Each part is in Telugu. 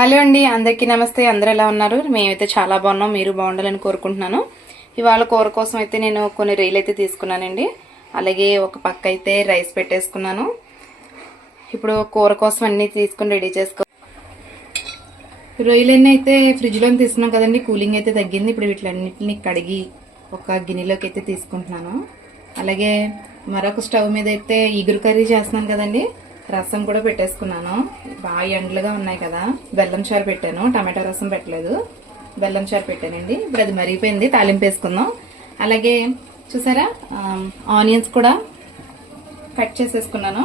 హలో అండి, అందరికీ నమస్తే. అందరూ ఎలా ఉన్నారు? మేమైతే చాలా బాగున్నాం. మీరు బాగుండాలని కోరుకుంటున్నాను. ఇవాళ కూర కోసం అయితే నేను కొన్ని రొయ్యలు అయితే తీసుకున్నానండి. అలాగే ఒక పక్క అయితే రైస్ పెట్టేసుకున్నాను. ఇప్పుడు కూర కోసం అన్ని తీసుకుని రెడీ చేసుకో. రొయ్యలన్నీ అయితే ఫ్రిడ్జ్లో తీసుకున్నాం కదండి, కూలింగ్ అయితే తగ్గింది. ఇప్పుడు వీటిలన్నింటినీ కడిగి ఒక గిన్నెలోకి అయితే తీసుకుంటున్నాను. అలాగే మరొక స్టవ్ మీద అయితే ఈగురు కర్రీ చేస్తున్నాను కదండి, రసం కూడా పెట్టేసుకున్నాను. బాగా ఎండలుగా ఉన్నాయి కదా, బెల్లం చారు పెట్టాను, టమాటా రసం పెట్టలేదు, బెల్లం చారు పెట్టానండి. ఇప్పుడు అది మరిగిపోయింది, తాలింపు వేసుకుందాం. అలాగే చూసారా, ఆనియన్స్ కూడా కట్ చేసేసుకున్నాను.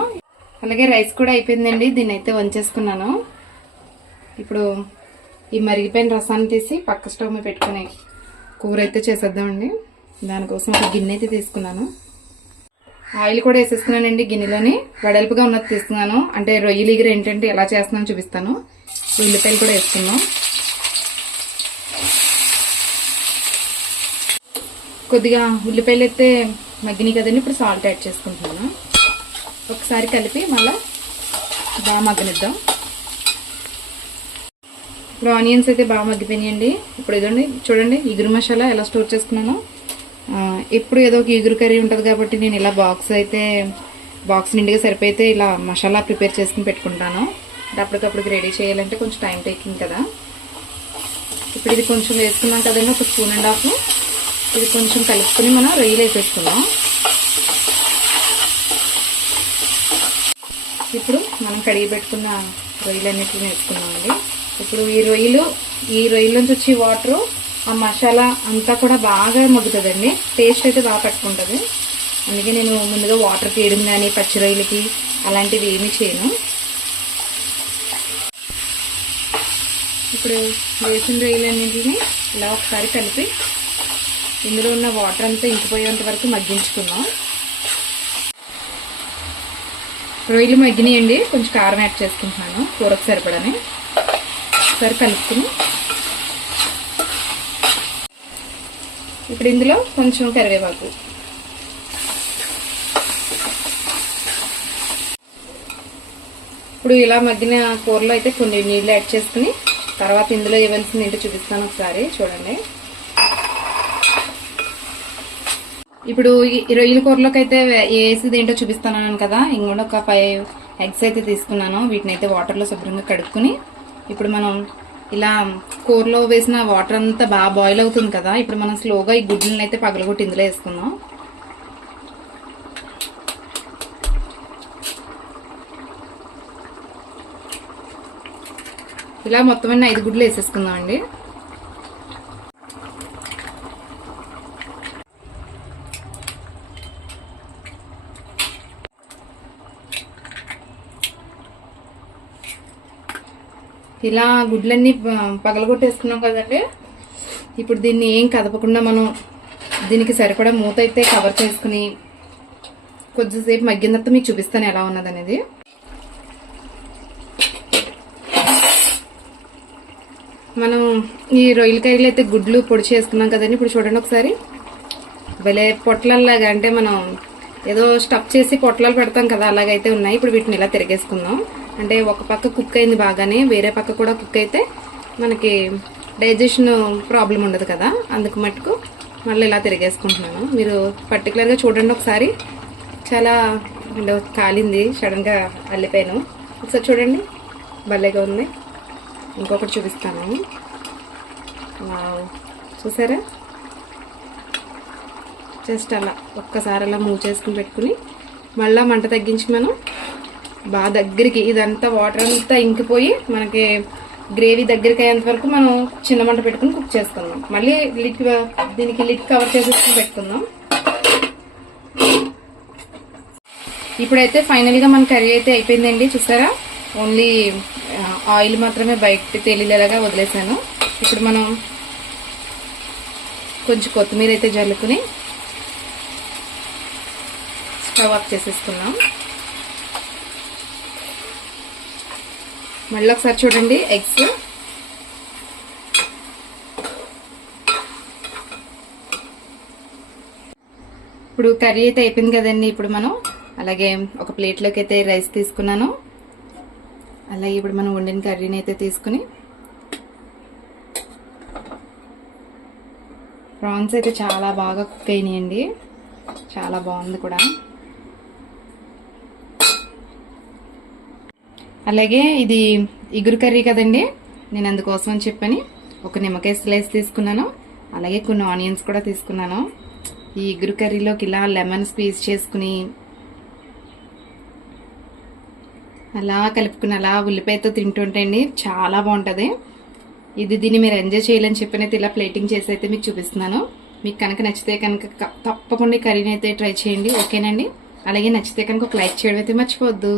అలాగే రైస్ కూడా అయిపోయిందండి, దీన్ని అయితే వంచేసుకున్నాను. ఇప్పుడు ఈ మరిగిపోయిన రసాన్ని తీసి పక్క స్టవ్ మీద పెట్టుకుని కూర అయితే చేసేద్దామండి. దానికోసం ఒక గిన్నె అయితే తీసుకున్నాను. ఆయిల్ కూడా వేసేస్తున్నానండి గిన్నెలోని. వెడల్పుగా ఉన్నది తీసుకున్నాను, అంటే రొయ్యలు ఎగురు ఏంటంటే ఎలా చేస్తున్నాను చూపిస్తాను. ఉల్లిపాయలు కూడా వేసుకున్నాం. కొద్దిగా ఉల్లిపాయలు అయితే మగ్గినాయి కదండి, ఇప్పుడు సాల్ట్ యాడ్ చేసుకుంటున్నాను. ఒకసారి కలిపి మళ్ళీ బాగా మగ్గనిద్దాం. ఇప్పుడు ఆనియన్స్ అయితే బాగా మగ్గిపోయినాయండి. ఇప్పుడు ఇదండి చూడండి, ఇగురు మసాలా ఎలా స్టోర్ చేసుకున్నాను. ఎప్పుడు ఏదో ఒక ఇగురు కర్రీ ఉంటుంది కాబట్టి నేను ఇలా బాక్స్ నిండుగా సరిపోయితే ఇలా మసాలా ప్రిపేర్ చేసుకుని పెట్టుకుంటాను. అప్పటికప్పుడు రెడీ చేయాలంటే కొంచెం టైం టేకింగ్ కదా. ఇప్పుడు ఇది కొంచెం వేసుకున్నాం కదండి, ఒక 1.5 స్పూన్. ఇది కొంచెం కలుపుకొని మనం రొయ్యలు వేసేసుకుందాం. ఇప్పుడు మనం కడిగి పెట్టుకున్న రొయ్యలన్నిటిని వేసుకున్నామండి. ఇప్పుడు ఈ రొయ్యల నుంచి వచ్చే వాటరు, ఆ మసాలా అంతా కూడా బాగా మగ్గుతుందండి. టేస్ట్ అయితే బాగా పట్టుకుంటుంది. అందుకే నేను ముందుగా వాటర్ తీయడం కానీ పచ్చి రొయ్యలకి అలాంటివి ఏమీ చేయను. ఇప్పుడు వేసిన రొయ్యలన్నింటినీ ఇలా ఒకసారి కలిపి ఇందులో ఉన్న వాటర్ అంతా ఇంకిపోయేంత వరకు మగ్గించుకుందాం. రొయ్యలు మగ్గినాయండి, కొంచెం కారం యాడ్ చేసుకుంటున్నాను కూరకు సరిపడని. ఒకసారి కలుపుకుని ఇప్పుడు ఇందులో కొంచెం కరివేపాకు, ఇప్పుడు ఇలా మగ్గిన కూరలో అయితే కొన్ని నీళ్ళు యాడ్ చేసుకుని తర్వాత ఇందులో ఇవ్వాల్సింది ఏంటో చూపిస్తాను. ఒకసారి చూడండి. ఇప్పుడు ఈ రొయ్యల కూరలోకి అయితే వేసేది ఏంటో చూపిస్తాను కదా. ఇంకొక ఒక 5 ఎగ్స్ అయితే తీసుకున్నాను. వీటిని అయితే వాటర్లో శుభ్రంగా కడుక్కుని ఇప్పుడు మనం ఇలా కూరలో వేసిన వాటర్ అంతా బాగా బాయిల్ అవుతుంది కదా. ఇప్పుడు మనం స్లోగా ఈ గుడ్లను అయితే పగలగొట్టి ఇందులో వేసుకుందాం. ఇలా మొత్తం అన్ని 5 గుడ్లు వేసేసుకుందాం అండి. ఇలా గుడ్లన్నీ పగలగొట్టేసుకున్నాం కదండి. ఇప్పుడు దీన్ని ఏం కదపకుండా మనం దీనికి సరిపడా మూత అయితే కవర్ చేసుకుని కొద్దిసేపు మగ్గిన తర్వాత మీకు చూపిస్తాను ఎలా ఉన్నది అనేది. మనం ఈ రొయ్యల కర్రీలు అయితే గుడ్లు పొడి చేసుకున్నాం కదండి. ఇప్పుడు చూడండి ఒకసారి, భలే పొట్లలాగా, అంటే మనం ఏదో స్టఫ్ చేసి పొట్లాలు పెడతాం కదా, అలాగైతే ఉన్నాయి. ఇప్పుడు వీటిని ఇలా తిరిగేసుకుందాం. అంటే ఒక పక్క కుక్ అయింది బాగానే, వేరే పక్క కూడా కుక్ అయితే మనకి డైజెషన్ ప్రాబ్లం ఉండదు కదా, అందుకు మట్టుకు మళ్ళీ ఇలా తిరిగేసుకుంటున్నాను. మీరు పర్టికులర్గా చూడండి ఒకసారి. చాలా కాలింది, సడన్గా అల్లిపోయాను. ఒకసారి చూడండి, భలేగా ఉంది. ఇంకొకటి చూపిస్తాను. చూసారా, జస్ట్ అలా ఒక్కసారి అలా మూవ్ చేసుకుని పెట్టుకుని మళ్ళీ మంట తగ్గించి మనం బాగా దగ్గరికి ఇదంతా వాటర్ అంతా ఇంకిపోయి మనకి గ్రేవీ దగ్గరికి అయ్యేంత వరకు మనం చిన్న మంట పెట్టుకుని కుక్ చేసుకుందాం. మళ్ళీ దీనికి లిడ్ కవర్ చేసేసుకుని పెట్టుకుందాం. ఇప్పుడైతే ఫైనల్గా మన కర్రీ అయితే అయిపోయిందండి. చూసారా, ఓన్లీ ఆయిల్ మాత్రమే బయట తేలిలేలాగా వదిలేసాను. ఇప్పుడు మనం కొంచెం కొత్తిమీర అయితే జల్లుకుని స్టవ్ ఆఫ్ చేసేసుకున్నాం. మళ్ళీ ఒకసారి చూడండి ఎగ్స్. ఇప్పుడు కర్రీ అయితే అయిపోయింది కదండి. ఇప్పుడు మనం అలాగే ఒక ప్లేట్లోకి అయితే రైస్ తీసుకున్నాను. అలాగే ఇప్పుడు మనం వండిన కర్రీని అయితే తీసుకుని ప్రాన్స్ అయితే చాలా బాగా కుక్ అయినాయండి, చాలా బాగుంది కూడా. అలాగే ఇది ఇగురు కర్రీ కదండి, నేను అందుకోసం అని చెప్పని ఒక నిమ్మకాయ స్లైస్ తీసుకున్నాను, అలాగే కొన్ని ఆనియన్స్ కూడా తీసుకున్నాను. ఈ ఇగురు కర్రీలోకి ఇలా లెమన్ స్క్వీజ్ చేసుకుని అలా కలుపుకుని అలా ఉల్లిపాయతో తింటుంటే అండి చాలా బాగుంటుంది. దీన్ని మీరు ఎంజాయ్ చేయాలని చెప్పినైతే ఇలా ప్లేటింగ్ చేసి అయితే మీకు చూపిస్తున్నాను. మీకు కనుక నచ్చితే కనుక తప్పకుండా కర్రీని అయితే ట్రై చేయండి, ఓకేనండి. అలాగే నచ్చితే కనుక ఒక లైక్ చేయడం అయితే మర్చిపోవద్దు.